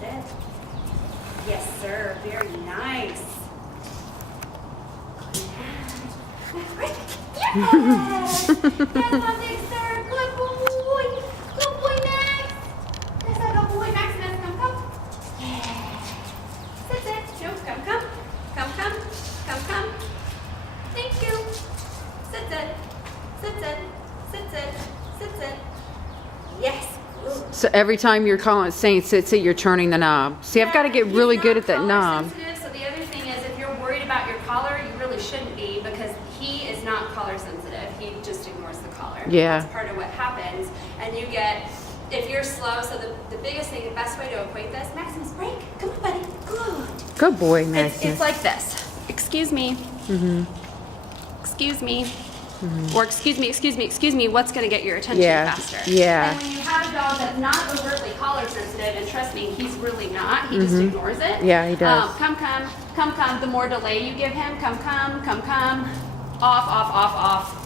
Sit. Yes, sir. Very nice. Right. Yes! Fantastic, sir. Good boy. Good boy, Max. Yes, I got boy, Maximus. Come. Yeah. Sit. No, come. Come. Thank you. Sit. Yes. Good. So every time you're saying sit, you're turning the knob. See, I've got to get really good at that knob. Sensitive, so the other thing is if you're worried about your collar, you really shouldn't be because he is not collar sensitive. He just ignores the collar. Yeah. That's part of what happens. And you get, if you're slow, so the biggest thing, the best way to equate this, Maximus, break. Come on, buddy. Good. Good boy, Maximus. It's like this. Excuse me. Excuse me. Or excuse me, what's going to get your attention faster? Yeah. And when you have a dog that's not overtly collar sensitive, and trust me, he's really not, he just ignores it. Yeah, he does. Come. The more delay you give him, come. Off.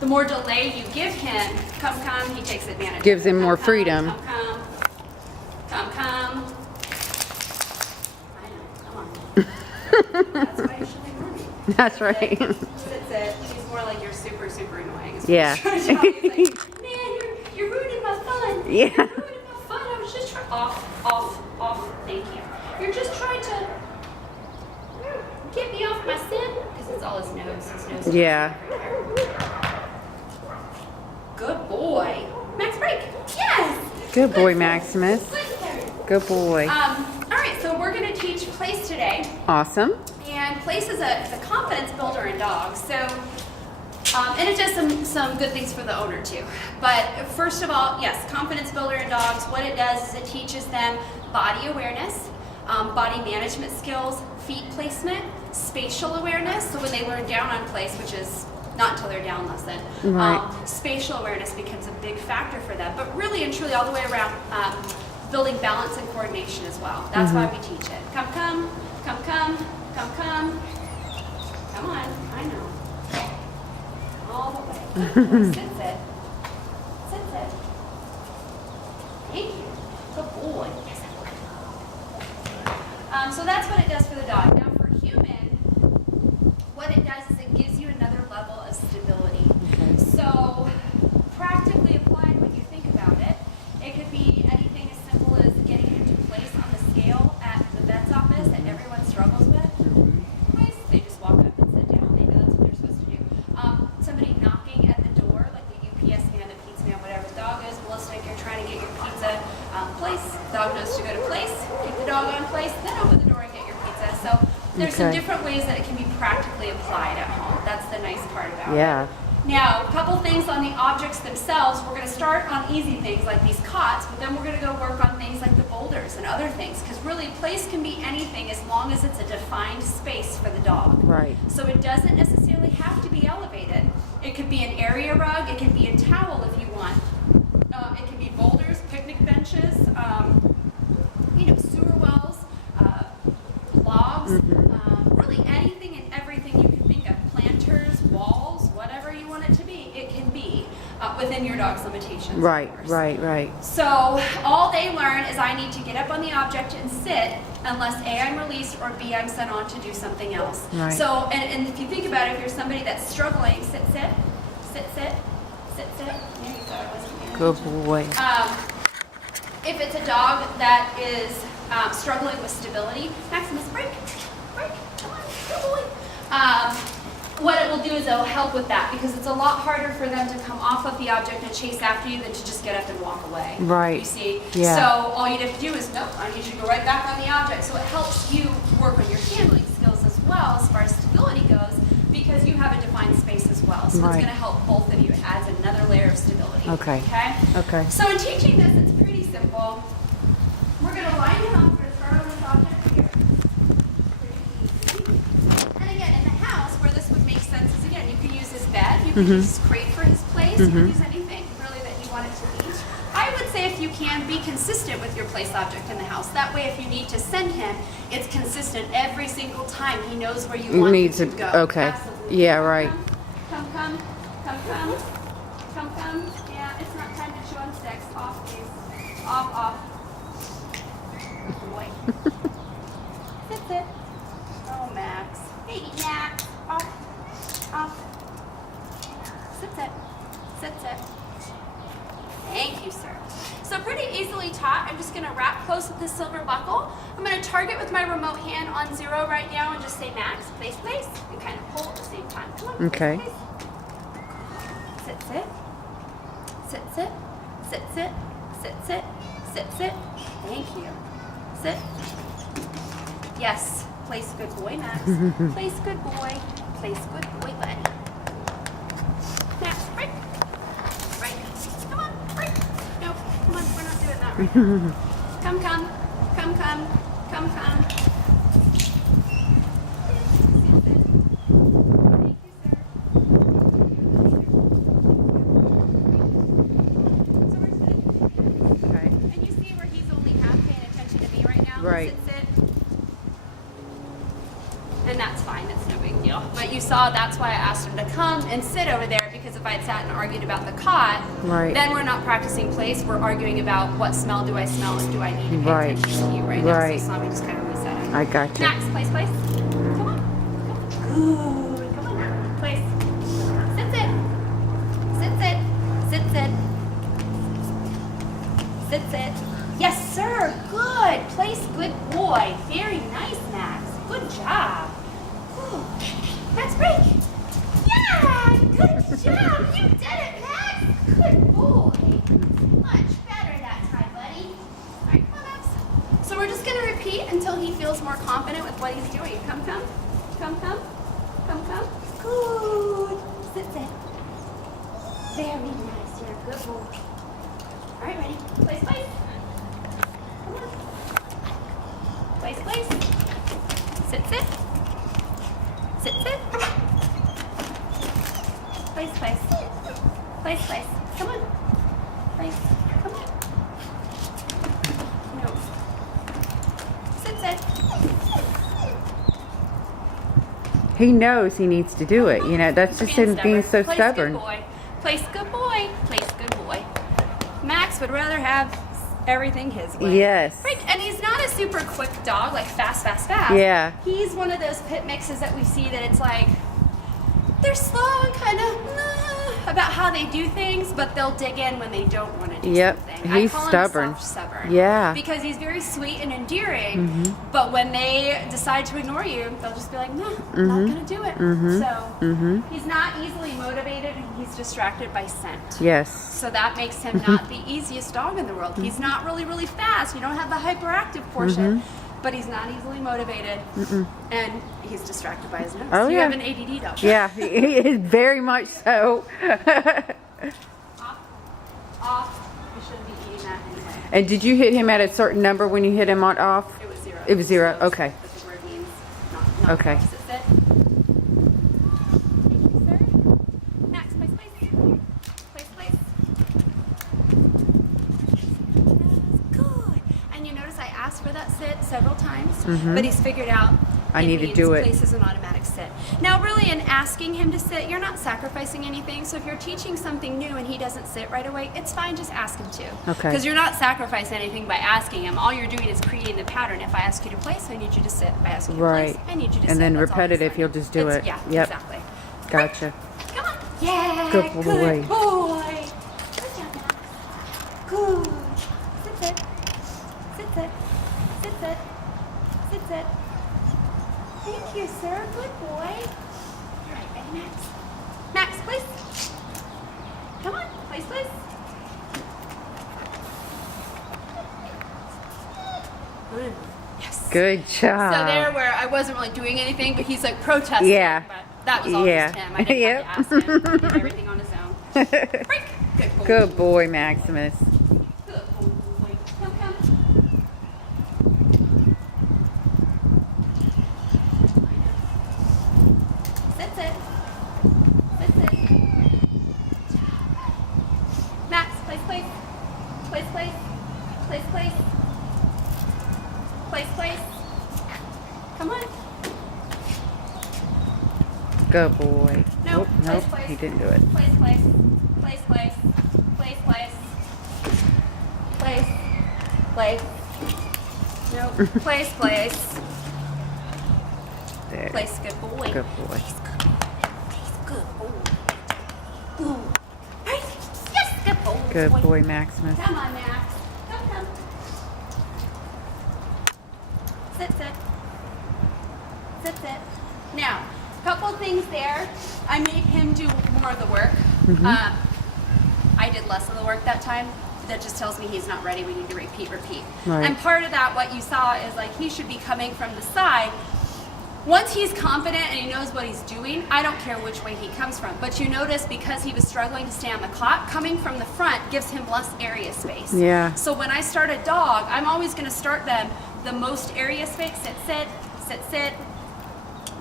The more delay you give him, come, he takes advantage. Gives him more Come, freedom. Come. I know, come on. That's why you should ignore me. That's right. Sit. She's more like you're super annoying. Is what Yeah. I'm trying to tell you. It's like, man, you're ruining my fun. Yeah. You're ruining my fun. I was just trying. Off. Thank you. You're just trying to get me off my sin because it's all his nose. His nose. Yeah. Good boy. Max, break. Yes. Good boy, Maximus. Good boy. All right. So we're going to teach place today. Awesome. And place is a confidence builder in dogs. So, and it does some good things for the owner too. But first of all, yes, confidence builder in dogs. What it does is it teaches them body awareness, body management skills, feet placement, spatial awareness. So when they learn down on place, which is not until they're down lesson, Right. spatial awareness becomes a big factor for them. But really and truly all the way around, building balance and coordination as well. That's why we teach it. Come. Come on, I know. All the way. Good boy. Sit. Thank you. Good boy. So that's what it does for the dog. Now for human, what it does is it gives you another level of stability. Okay. So practically applied when you think about it, it could be anything as simple as getting into place on the scale at the vet's office that everyone struggles with. They just walk up and sit down. They know that's what they're supposed to do. Somebody knocking at the door, like the UPS man, the pizza man, whatever. The dog is ballistic. You're trying to get your pizza place. Dog knows to go to place. Keep the dog on place. Then open the door and get your pizza. So there's some different ways that it can be practically applied at home. That's the nice part about it. Yeah. Now, a couple things on the objects themselves. We're going to start on easy things like these cots, but then we're going to go work on things like the boulders and other things, because really place can be anything as long as it's a defined space for the dog. Right. So it doesn't necessarily have to be elevated. It could be an area rug. It can be a towel if you want. It can be boulders, picnic benches, sewer wells, logs, really anything and everything you can think of. Planters, walls, whatever you want it to be, it can be within your dog's limitations. Right. Of course. Right. So all they learn is I need to get up on the object and sit unless A, I'm released, or B, I'm sent on to do something else. Right. So, and if you think about it, if you're somebody that's struggling, sit. Yeah, you thought I wasn't here. Good boy. If it's a dog that is struggling with stability, Maximus, break, come on, good boy. What it will do is it'll help with that because it's a lot harder for them to come off of the object and chase after you than to just get up and walk away. Right. You see? Yeah. So all you have to do is, no, I need you to go right back on the object. So it helps you work on your handling skills as well as far as stability goes because you have a defined space as well. So it's Right. going to help both of you. It adds another layer of stability. Okay. Okay. So in teaching this, it's pretty simple. We're going to line him up. We're going to start on this object here. Pretty easy. And again, in the house, where this would make sense is, again, you can use his bed. You can use his crate for his place. You can use anything, really, that you want it to be. I would say if you can, be consistent with your place object in the house. That way, if you need to send him, it's consistent every single time. He knows where you want him to go. Okay. Absolutely. Yeah, right. Come. Yeah, it's not time to chew on sticks. Off, please. Off. So pretty easily taught. I'm just gonna wrap close with this silver buckle. I'm gonna target with my remote hand on 0 right now and just say Max, place, place, and kind of pull at the same time. Come on, Okay. place, place. Sit, sit. Sit, sit. Sit, sit. Sit, sit. Sit, sit. Thank you. Sit. Yes. Place, good boy, Max. Place, good boy. Place, good boy, buddy. Max, break. Break. Come on, break. No, come on, we're not doing that right now. Come, come. Come, come. Come, come. Sit, sit. Thank you, sir. So we're sitting. Okay. And you see where he's only half paying attention to me right now? Right. Sit, sit. And that's fine, it's no big deal. But you saw that's why I asked him to come and sit over there, because if I'd sat and argued about the cot, Right. then we're not practicing place, we're arguing about what smell do I smell and do I need to pay Right. attention to you right now. Right. So Swami just kind of reset him. I got you. Max, place, place. Come on. Good. Come on. Place. Sit, sit. Sit, sit. Sit, sit. Sit, sit. Yes, sir. Good. Place, good boy. Very nice, Max. Good job. Whew. That's great. Yeah, good job. You did it, Max. Good boy. Much better that time, buddy. All right, come on, Max. So we're just going to repeat until he feels more confident with what he's doing. Come, come. Come, come. Come, come. Good. Sit, sit. Very nice. You're a good boy. All right, ready? Place, place. Come on. Place, place. Sit, sit. Sit, sit. Place, place. Place, place. Come on. Place. Come on. No. Sit, sit. He knows he needs to do it. You know, that's just him being so Place, stubborn. Good boy. Place, good boy. Place, good boy. Max would rather have everything his way. Yes. Right, and he's not a super quick dog, like fast, fast, fast. Yeah. He's one of those pit mixes that we see that it's like, they're slow and kind of about how they do things, but they'll dig in when they don't want to do Yep. something. He's I call stubborn. him soft-stubborn. Yeah. Because he's very sweet and endearing, but when they decide to ignore you, they'll just be like, no, I'm not going to do it. So he's not easily motivated, and he's distracted by scent. Yes. So that makes him not the easiest dog in the world. He's not really, really fast. You don't have the hyperactive portion, but he's not easily motivated, and he's distracted by his nose. Oh, You yeah. have an ADD dog. Yeah, he is very much so. Off. Off. You shouldn't be eating that anyway. And did you hit him at a certain number when you hit him on off? It was 0. It was 0, So okay. But the word means not Okay. opposite sit. Thank you, sir. Max, place, place. Place, place. Yes, good. And you notice I asked for that sit several times, but he's figured out I need to means do it. place is an automatic sit. Now, really, in asking him to sit, you're not sacrificing anything. So if you're teaching something new and he doesn't sit right away, it's fine. Just ask him to. Okay. Because you're not sacrificing anything by asking him. All you're doing is creating the pattern. If I ask you to place, I need you to sit. If I ask you to Right. place, I need you to sit. And then That's all he's repetitive, learning. he'll just do it. Yeah, Yep. exactly. Gotcha. Come on. Yeah. Good boy. Good boy. Good job, Max. Good. Sit, sit. Sit, sit. Sit, sit. Sit, sit. Thank you, sir. Good boy. All right, ready, Max? Max, please. Come on, please, please. Good. Yes. Good job. So there, where I wasn't really doing anything, but he's like protesting. Yeah. But that was all Yeah. just him. I didn't Yep. have to ask him. He did everything on his own. Break. Good boy. Good boy, Maximus. Good boy. Come, come. Sit, sit. Sit, sit. Max, place, place. Place, place. Place, place. Place, place. Come on. Good boy. No, Oh, place, nope, place. he didn't do it. Place, place. Place, place. Place, place. Place. Place. Nope. Place, place. There. Place, good boy. Good boy. Place, good boy. Place, good boy. Ooh. Right. Yes, good boy. Good boy, Maximus. Come on, Max. Come, come. Sit, sit. Sit, sit. Now, a couple things there. I made him do more of the work. I did less of the work that time. That just tells me he's not ready. We need to repeat. Right. And part of that, what you saw is like he should be coming from the side. Once he's confident and he knows what he's doing, I don't care which way he comes from. But you notice because he was struggling to stay on the cot, coming from the front gives him less area space. Yeah. So when I start a dog, I'm always going to start them the most area space. Sit, sit, sit, sit.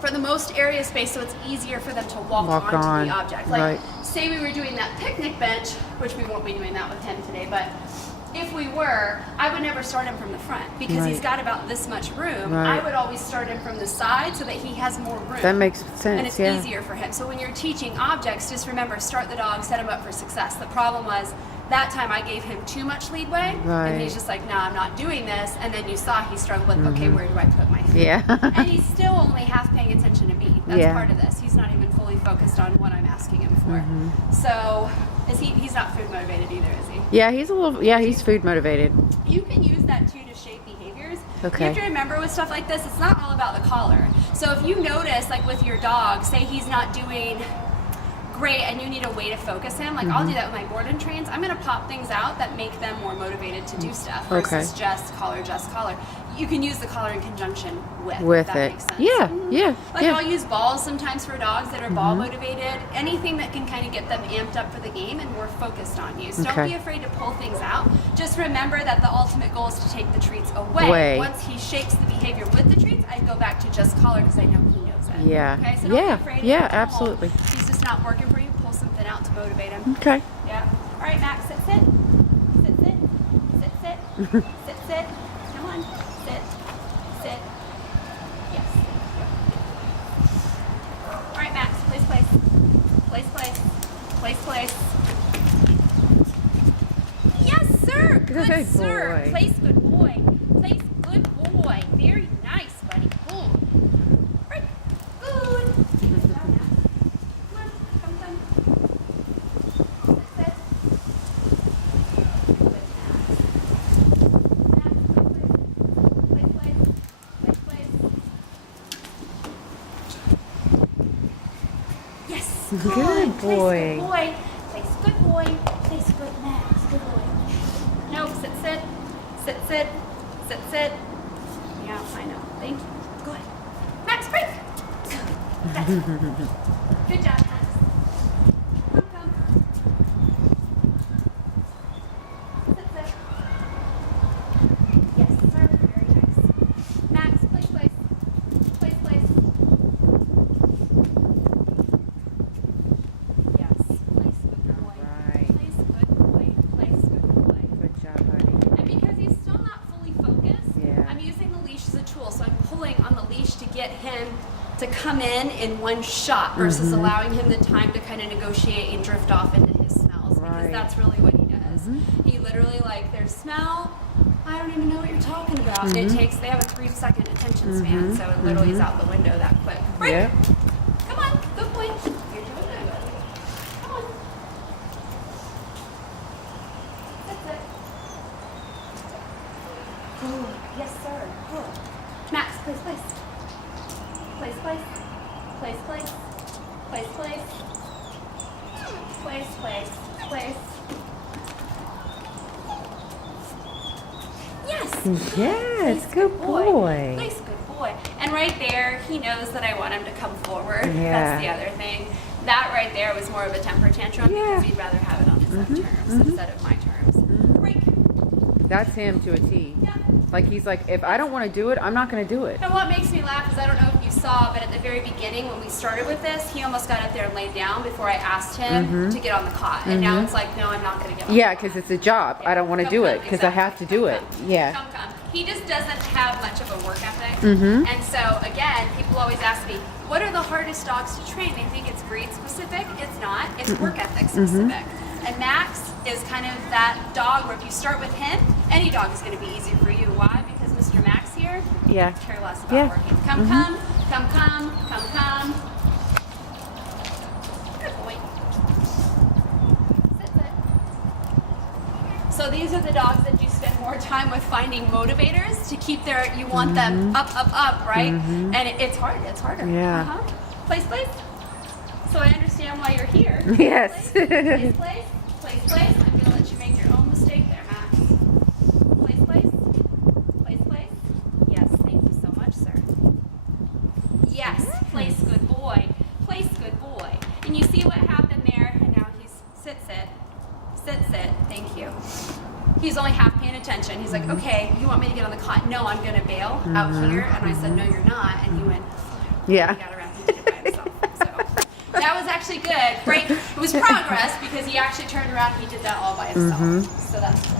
For the most area space, so it's easier for them to walk onto on. the object. Like, Right. say we were doing that picnic bench, which we won't be doing that with him today, but if we were, I would never start him from the front because he's Right. got about this much room. Right. I would always start him from the side so that he has more room. That makes sense. And it's yeah. easier for him. So when you're teaching objects, just remember, start the dog, set him up for success. The problem was, that time I gave him too much leadway, Right. and he's just like, nah, I'm not doing this. And then you saw he struggled with, okay, where do I put my feet? Yeah. And he's still only half paying attention to me. That's Yeah. part of this. He's not even fully focused on what I'm asking him for. So he's not food motivated either, is he? Yeah, he's a little. Yeah, he's food motivated. You can use that too to shape behaviors. Okay. You have to remember with stuff like this, it's not all about the collar. So if you notice, like with your dog, say he's not doing great and you need a way to focus him, like I'll do that with my board and trains. I'm going to pop things out that make them more motivated to do stuff versus just collar, just collar. You can use the collar in conjunction with if that it. makes sense. Yeah, yeah, Like yeah. I'll use balls sometimes for dogs that are ball motivated. Anything that can kind of get them amped up for the game and more focused on you. So don't Okay. be afraid to pull things out. Just remember that the ultimate goal is to take the treats away. Once he shapes the behavior with the treats, I go back to just collar because I know he knows it. Yeah. Okay, so don't Yeah, be afraid. yeah, to pull. absolutely. He's just not working for you. Pull something out to motivate him. Okay. Yeah. All right, Max, sit, sit. Sit, sit. Sit, sit. Sit, sit. Come on. Sit. Sit. Yes. All right, Max, place, place. Place, place. Place, place. Yes, sir. Good, Good sir. boy. Place, good boy. Place, good boy. Very nice, buddy. Good. Right. Good. Good job, Max. Come on. Come, come. Sit. Good, Max. Max, place, place. Place, place. Yes. Good Place, boy. good boy. Place, good boy. Place, good, Max. Good boy. No, sit, sit. Sit, sit. Sit, sit. Yeah, I know. Thank you. Good. Max, break. That's it. Good job, Max. Come, come. Sit, sit. Yes, sir. Very nice. Max, place, place. Place, place. Yes. Place, good boy. Alright. Place, good boy. Place, good boy. Good job, buddy. And because he's still not fully focused, Yeah. I'm using the leash as a tool. So I'm pulling on the leash to get him to come in one shot versus allowing him the time to kind of negotiate and drift off into his smells because Right. that's really what he does. He literally like their smell. I don't even know what you're talking about. And it takes, they have a 3-second attention span, so it literally is out the window that quick. Break. Yeah. Come on, good boy. You're doing good. Come on. That's it. Good. Yes, sir. Good. Max, place, place. Place, place. Place, place. Place, place. Place, place. Place. Yes. Yes, Place, good boy. Place, good boy. And right there, he knows that I want him to come forward. Yeah. That's the other thing. That right there was more of a temper tantrum Yeah. because he'd rather have it on his own terms instead of my terms. Break. That's him to a T. Yeah. Like he's like, if I don't want to do it, I'm not going to do it. And what makes me laugh is I don't know if you saw, but at the very beginning when we started with this, he almost got up there and laid down before I asked him to get on the cot. And now it's like, no, I'm not going to get on Yeah, the because cot. it's a job. I don't want to Come, do come, it because I have to exactly. do Come, it. come. Yeah. Come, come. He just doesn't have much of a work ethic. And so, again, people always ask me, what are the hardest dogs to train? They think it's breed specific. It's not. It's work ethic specific. And Max is kind of that dog where if you start with him, any dog is going to be easy for you. Why? Because Mr. Max here Yeah. care less about Yeah. working. Come, come, come, come, come, come. Good boy. Sit, sit. So these are the dogs that you spend more more time with finding motivators to keep you want them up, right? And it's hard, it's harder. Yeah. Place. So I understand why you're here. Yes. Place. I'm gonna let you make your own mistake there, Max. Place. Yes, thank you so much, sir. Yes, place, good boy. Place, good boy. And you see what happened there, and now he's sits it. Thank you. He's only half paying attention. He's like, okay, you want me to get on the cot? No, I'm gonna bail out here. And I said, no, you're not. And he went, Yeah. he got around, he did it by himself. So that was actually good. Great. It was progress because he actually turned around and he did that all by himself. So that's good.